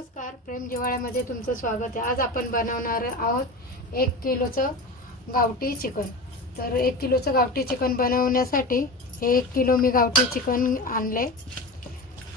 नमस्कार. प्रेम जिवाळ्यामध्ये तुमचं स्वागत आहे. आज आपण बनवणार आहोत एक किलोचं गावठी चिकन. तर एक किलोचं गावठी चिकन बनवण्यासाठी हे एक किलो मी गावठी चिकन आणले.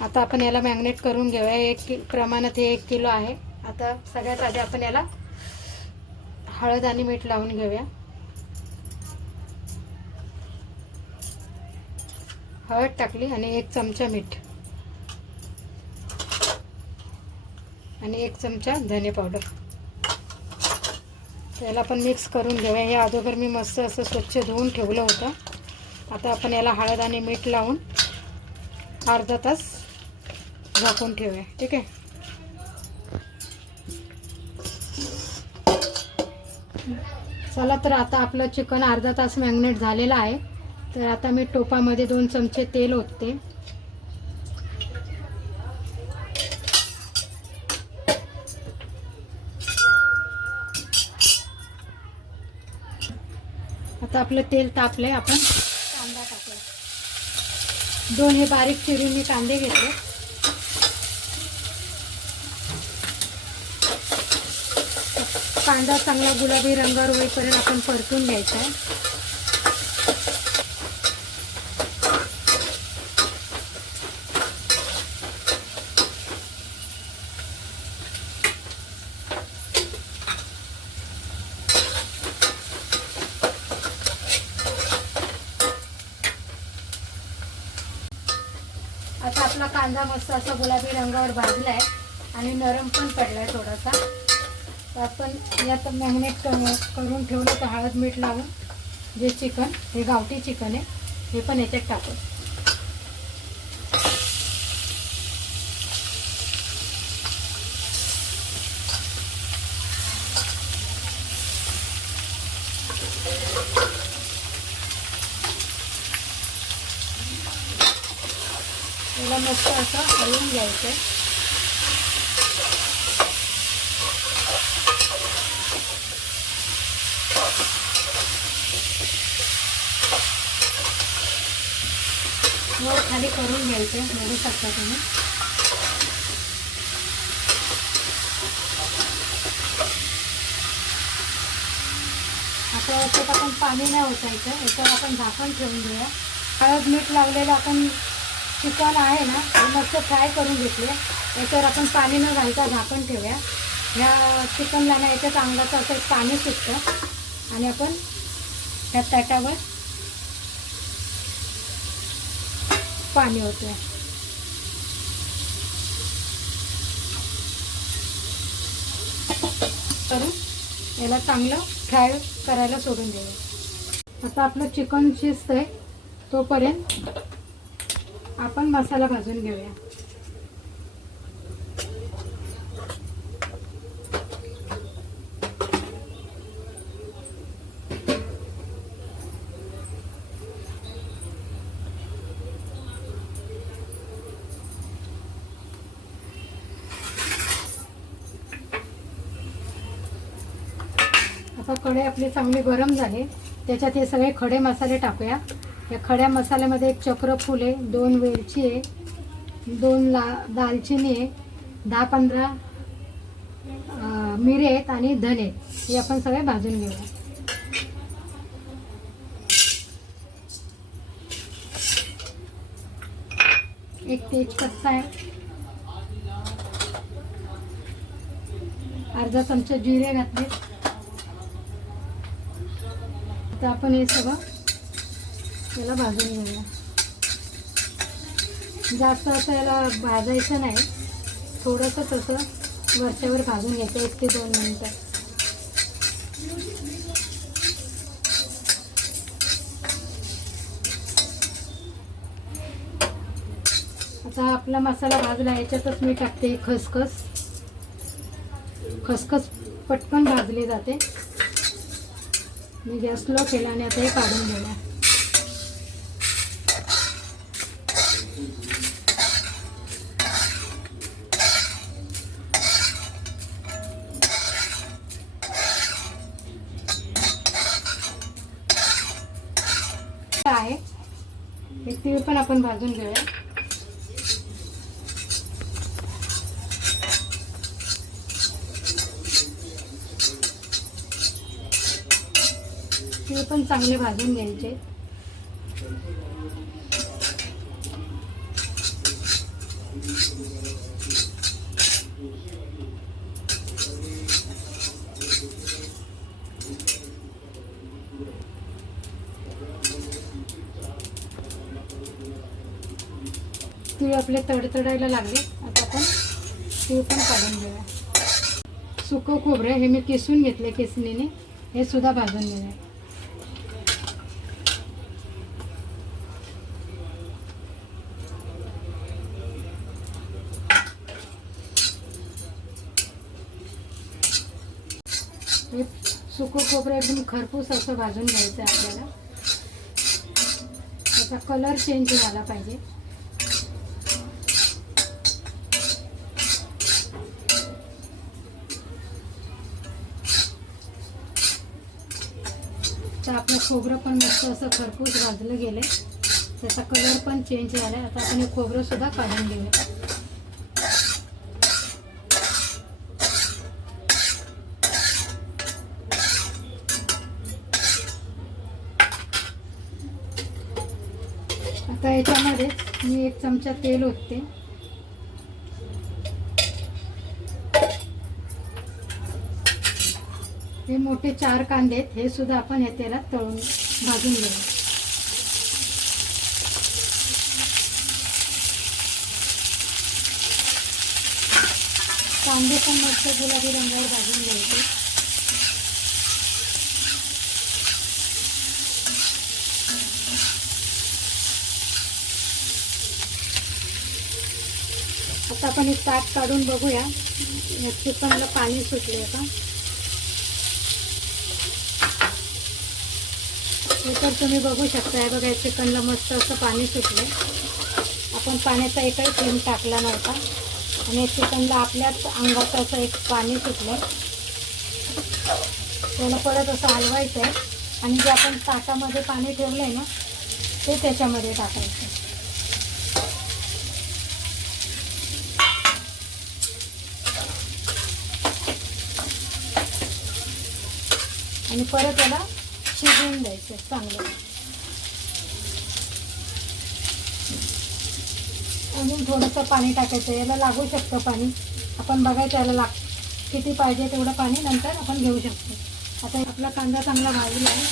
आता आपण याला मॅग्नेट करून घेऊया. एक कि प्रमाणात हे एक किलो आहे. आता सगळ्यात आधी आपण याला हळद आणि मीठ लावून घेऊया. हळद टाकली आणि एक चमचा मीठ. आणि एक चमचा धने पावडर त्याला आपण मिक्स करून घेऊया. हे अगोदर मी मस्त असं स्वच्छ धुवून ठेवलं होतं. आता आपण याला हळद आणि मीठ लावून अर्धा तास झाकून ठेवूया. ठीक आहे? चला तर आता आपलं चिकन अर्धा तास मॅग्नेट झालेलं आहे. तर आता मी टोपामध्ये दोन चमचे तेल ओतते. आता आपलं तेल तापलंय आपण कांदा टाकूया. दोन हे बारीक चिरून मी कांदे घेतले. कांदा चांगला गुलाबी रंगावर होईपर्यंत आपण परतून घ्यायचा आहे आता आपला कांदा मस्त असा गुलाबी रंगावर भाजला आहे आणि नरम पण पडला आहे थोडासा. तर आपण यात मॅग्नेट करून ठेवलं तर हळद मीठ लावून. जे चिकन हे गावठी चिकन आहे हे पण याच्यात टाकू. याला मस्त असं हलवून घ्यायचं. वर खाली करून घ्यायचं बघू शकता तुम्ही. आता याच्यात आपण पाणी नाही ओतायचं याच्यावर आपण झाकण ठेवून घेऊया. हळद मीठ लावलेलं आपण चिकन आहे ना हे मस्त फ्राय करून घेतले. याच्यावर आपण पाणी न घालता झाकण ठेवूया. ह्या चिकनला ना याच्यात अंगाचं असं पाणी सुटतं. आणि आपण ह्या ताटावर पाणी होतं करून याला चांगलं फ्राय करायला सोडून देऊ आता आपलं चिकन शिजतंय तोपर्यंत आपण मसाला भाजून घेऊया. आता कढई आपली चांगली गरम झाली. त्याच्यात हे सगळे खडे मसाले टाकूया. या खड्या मसाल्यामध्ये एक चक्रफूल आहे दोन वेलची आहे दोन ला दालचिनी आहे दहा पंधरा मिरे आहेत आणि धने हे आपण सगळे भाजून घेऊया. एक तेजपत्ता आहे. अर्धा चमचा जिरे घातले. तर आपण हे सगळं याला भाजून घेऊया जास्त असं याला भाजायचं नाही. थोडंसं तसं वरच्यावर भाजून घ्यायचं एक ते दोन मिनटं. आता आपला मसाला भाजला याच्यातच मी टाकते खसखस. खसखस पटकन भाजली जाते. मी गॅस लो केला आणि आता हे काढून घेणार. तीळ पण आपण भाजून घेऊया. तीळ पण चांगले भाजून घ्यायचे. तीळ आपले तडतडायला लागले. आता आपण तीळ पण काढून घेऊया. सुकं खोबरं हे मी किसून घेतले किसणीने. हे सुद्धा भाजून घेऊया. हे सुकं खोबरं एकदम खरपूस असं भाजून घ्यायचं आहे आपल्याला. त्याचा कलर चेंज झाला पाहिजे. तर आपलं खोबरं पण मस्त असं खरपूस भाजलं गेलं त्याचा कलर पण चेंज झाला आता आपण हे खोबरं सुद्धा काढून घेऊया. आता याच्यामध्ये मी एक चमचा तेल ओतते. हे मोठे चार कांदे आहेत हे सुद्धा आपण या तेलात तळून भाजून घेऊ. कांदे पण मस्त गुलाबी रंगावर भाजून घ्यायचे. आता आपण एक ताट काढून बघूया. या चिकनला पाणी सुटले का हे तर तुम्ही बघू शकता बघा चिकनला मस्त असं पाणी सुटलं आपण पाण्याचा एकही थेंब टाकला नव्हता. आणि चिकनला आपल्याच अंगाचं असं एक पाणी सुटलं त्याला परत असं हलवायचं आहे आणि जे आपण ताटामध्ये पाणी ठेवलं आहे ना ते त्याच्यामध्ये टाकायचं. आणि परत याला शिजवून द्यायचं चांगलं अजून थोडंसं पाणी टाकायचं याला लागू शकतं पाणी. आपण बघायचं याला लाग किती पाहिजे तेवढं पाणी नंतर आपण घेऊ शकतो. आता आपला कांदा चांगला भाजला आहे.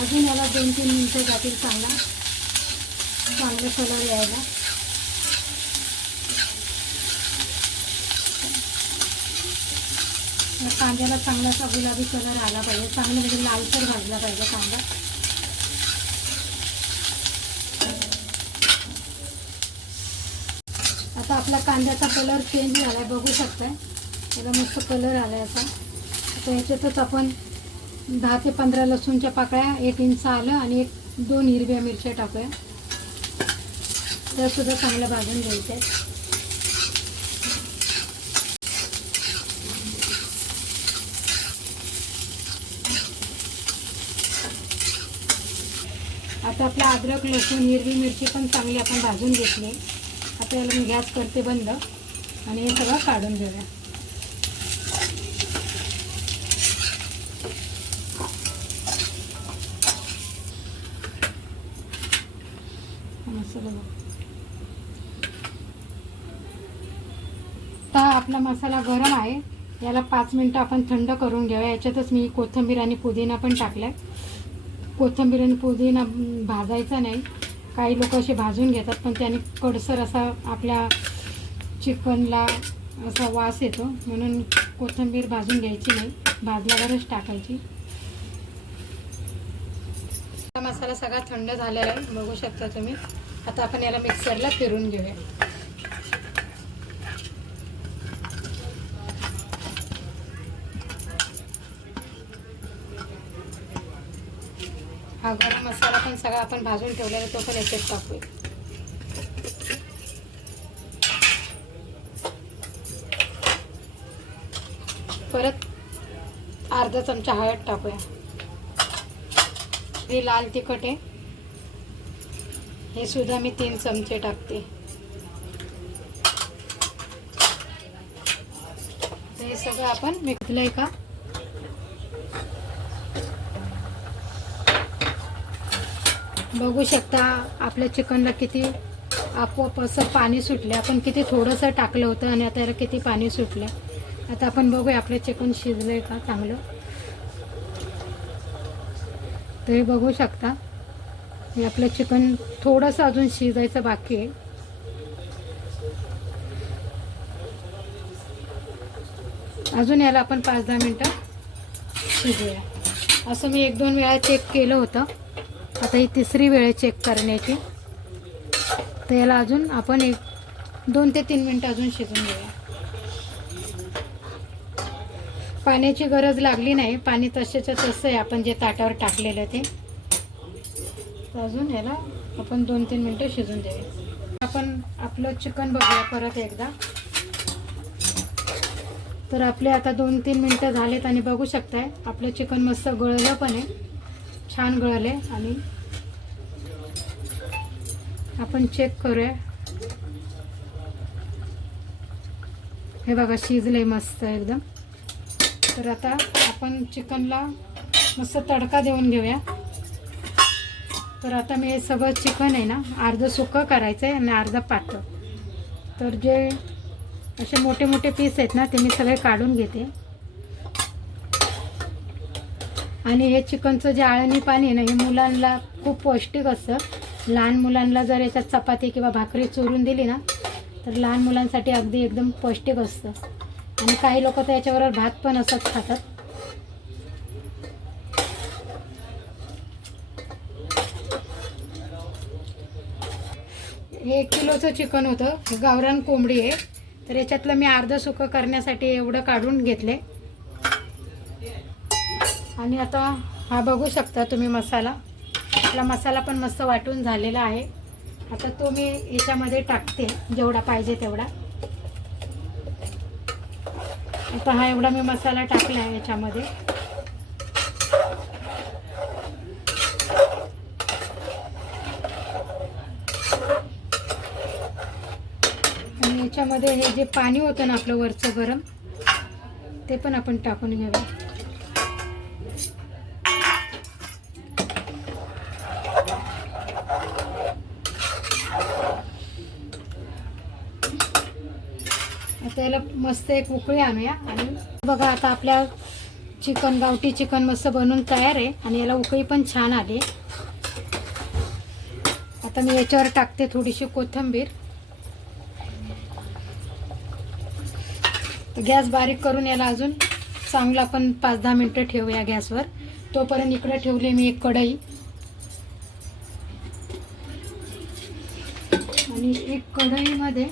अजून याला दोन तीन मिनटं जातील चांगला. चांगलं कलर यायला. कांद्याला चांगलासा गुलाबी कलर आला पाहिजे. चांगलं म्हणजे लालसर भाजला पाहिजे कांदा. आता आपला कांद्याचा कलर चेंज झाला आहे बघू शकताय. त्याला मस्त कलर आला आहे असा. आता याच्यातच आपण दहा ते पंधरा लसूणच्या पाकळ्या एक इंच आलं आणि एक दोन हिरव्या मिरच्या टाकूया. त्यासुद्धा चांगलं भाजून घ्यायचं आहे आता आपला अद्रक लसूण हिरवी मिरची पण चांगली आपण भाजून घेतली. आता याला मी गॅस करते बंद आणि हे सगळं काढून घेऊया. तर आता आपला मसाला गरम आहे. याला पाच मिनटं आपण थंड करून घेऊया. याच्यातच मी कोथिंबीर आणि पुदिना पण टाकलाय. कोथिंबीर आणि पुदिना भाजायचा नाही. काही लोक असे भाजून घेतात पण त्याने कडसर असा आपल्या चिकनला असा वास येतो. म्हणून कोथिंबीर भाजून घ्यायची नाही भाजल्यावरच टाकायची. मसाला सगळा थंड झालेला आहे बघू शकता तुम्ही. आता आपण याला मिक्सरला फिरून घेऊया. हा गरम मसाला पण सगळा आपण भाजून ठेवलेला तो पण याच्यात टाकूया परत अर्धा चमचा हळद टाकूया. हे लाल तिखट आहे. हे सुद्धा मी तीन चमचे टाकते. हे सगळं आपण मिक्सलंय का? बघू शकता आपल्या चिकनला किती आपोआप असं पाणी सुटलं आपण किती थोडंसं टाकलं होतं आणि आता याला किती पाणी सुटलं आता आपण बघूया आपलं चिकन शिजलं आहे का चांगलं. तर हे बघू शकता. हे आपलं चिकन थोडंसं अजून शिजायचं बाकी आहे. अजून याला आपण पाच दहा मिनटं शिजूया. असं मी एक दोन वेळा चेक केलं होतं. आता ही तिसरी वेळ आहे चेक करण्याची. तर याला अजून आपण एक दोन ते तीन मिनटं अजून शिजून घेऊया. पाण्याची गरज लागली नाही. पाणी तसेच्या तसं आहे. आपण जे ताटावर टाकलेलं ते. अजून याला आपण दोन तीन मिनटं शिजून देऊया. आपण आपलं चिकन बघूया परत एकदा. तर आपले आता दोन तीन मिनटं झालेत आणि बघू शकताय आपलं चिकन मस्त गळलं पण आहे. छान गळले आणि आपण चेक करूया. हे बघा शिजले मस्त एकदम. तर आता आपण चिकनला मस्त तडका देऊन घेऊया. तर आता मी हे सगळं चिकन आहे ना अर्धं सुकं करायचं आहे आणि अर्धं पातळ. तर जे असे मोठे मोठे पीस आहेत ना ते मी सगळे काढून घेते. आणि हे चिकनचं जे आळणी पाणी आहे ना हे मुलांना खूप पौष्टिक असतं. लहान मुलांना जर याच्यात चपाती किंवा भाकरी चोरून दिली ना तर लहान मुलांसाठी अगदी एकदम पौष्टिक असतं. आणि काही लोक तर याच्याबरोबर भात पण असंच खातात. हे एक किलोचं चिकन होतं. गावरान कोंबडी आहे. तर याच्यातलं मी अर्धं सुकं करण्यासाठी एवढं काढून घेतले आणि आता हा बघू शकता तुम्ही मसाला. आपला मसाला पण मस्त वाटून झालेला आहे. आता तो मी याच्यामध्ये टाकते जेवढा पाहिजे तेवढा. आता हा एवढा मी मसाला टाकला आहे याच्यामध्ये. आणि याच्यामध्ये हे जे पाणी होतं ना आपलं वरचं गरम ते पण आपण टाकून घेऊया आता याला मस्त एक उकळी आणूया. आणि बघा आता आपल्या चिकन गावठी चिकन मस्त बनवून तयार आहे. आणि याला उकळी पण छान आली. आता मी याच्यावर टाकते थोडीशी कोथिंबीर. गॅस बारीक करून याला अजून चांगला आपण पाच दहा मिनटं ठेवूया गॅसवर. तोपर्यंत इकडे ठेवली मी एक कढई. आणि एक कढईमध्ये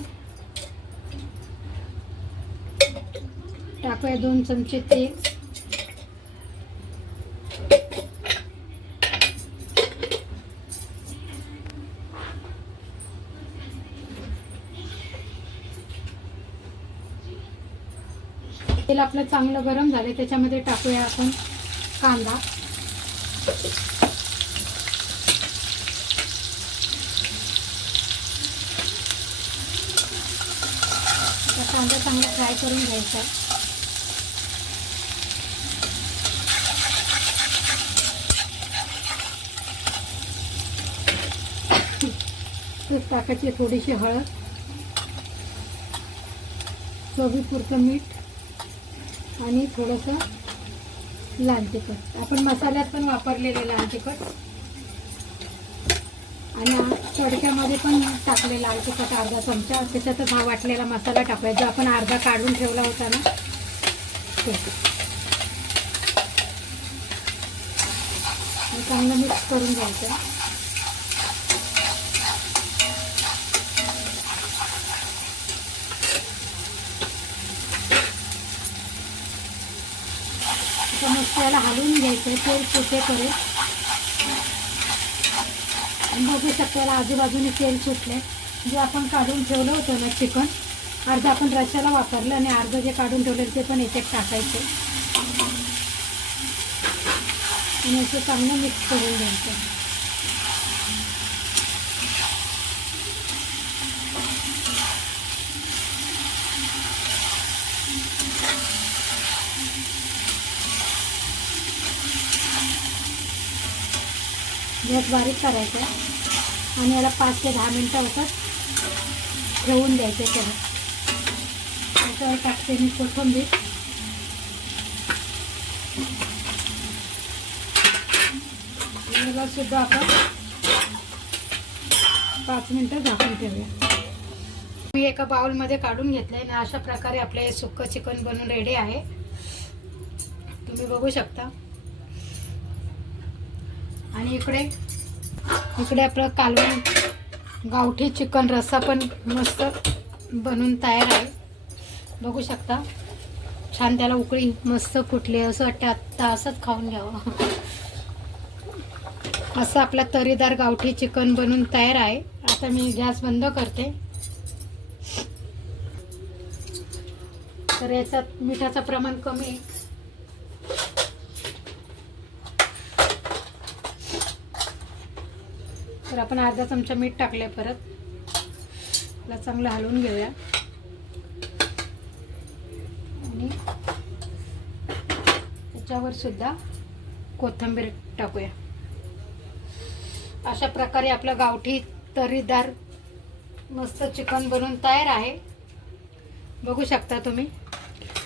टाकूया दोन चमचे तेल तेल आपलं चांगलं गरम झालं त्याच्यामध्ये टाकूया आपण कांदा आता कांदा चांगला फ्राय करून घ्यायचा. तूप टाकायची थोडीशी हळद चवीपुरतं मीठ आणि थोडंसं लाल तिखट. आपण मसाल्यात पण वापरलेले लाल तिखट. आणि आ- तडक्यामध्ये पण टाकले लाल तिखट अर्धा चमचा. त्याच्यातच हा वाटलेला मसाला टाकला जो आपण अर्धा काढून ठेवला होता ना. ते. चांगलं मिक्स करून घ्यायचं. आता मस्त याला हलवून घ्यायचं तेल सुटेपर्यंत. आणि बघू शकता आजूबाजूने तेल सुटले. जे आपण काढून ठेवलं होतं ना चिकन अर्धं आपण रश्याला वापरलं आणि अर्धं जे काढून ठेवलं ते पण याच्यात टाकायचे. आणि असं चांगलं मिक्स करून घ्यायचं. गॅस बारीक करायचा आणि याला पाच ते दहा मिनटं असं ठेवून द्यायचे त्याला. त्याच्यावर टाकते मी कोथंबीर. याला सुद्धा आपण पाच मिनटं झाकून ठेवूया. मी एका बाउलमध्ये काढून घेतलंय आणि अशा प्रकारे आपले हे सुक्कं चिकन बनवून रेडी आहे. तुम्ही बघू शकता. आणि इकडे इकडे आपलं कालवण गावठी चिकन रस्सा पण मस्त बनून तयार आहे. बघू शकता. छान त्याला उकळी मस्त फुटली. असं वाटतं आत्ता असंच खाऊन घ्यावं. असं आपला तरीदार गावठी चिकन बनून तयार आहे. आता मी गॅस बंद करते. तर याच्यात मिठाचं प्रमाण कमी तर आपण अर्धा चमचा मीठ टाकले परत. त्याला चांगलं हलवून घेऊया. आणि त्याच्यावर सुद्धा कोथिंबीर टाकूया. अशा प्रकारे आपलं गावठी तरीदार मस्त चिकन बनवून तयार आहे. बघू शकता तुम्ही.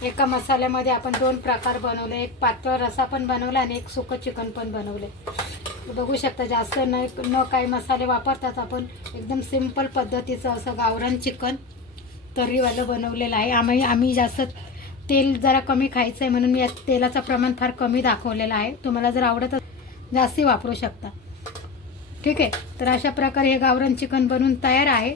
एका मसाल्यामध्ये आपण दोन प्रकार बनवले. एक पातळ रसा पण बनवला आणि एक सुकं चिकन पण बनवले. बघू शकता जास्त न न काही मसाले वापरतात आपण. एकदम सिंपल पद्धतीचं असं गावरान चिकन तर्रीवालं बनवलेलं आहे. आम्ही आम्ही जास्त तेल जरा कमी खायचं आहे म्हणून मी या तेलाचं प्रमाण फार कमी दाखवलेलं आहे. तुम्हाला जर आवडत जास्ती वापरू शकता. ठीक आहे? तर अशा प्रकारे हे गावरान चिकन बनवून तयार आहे.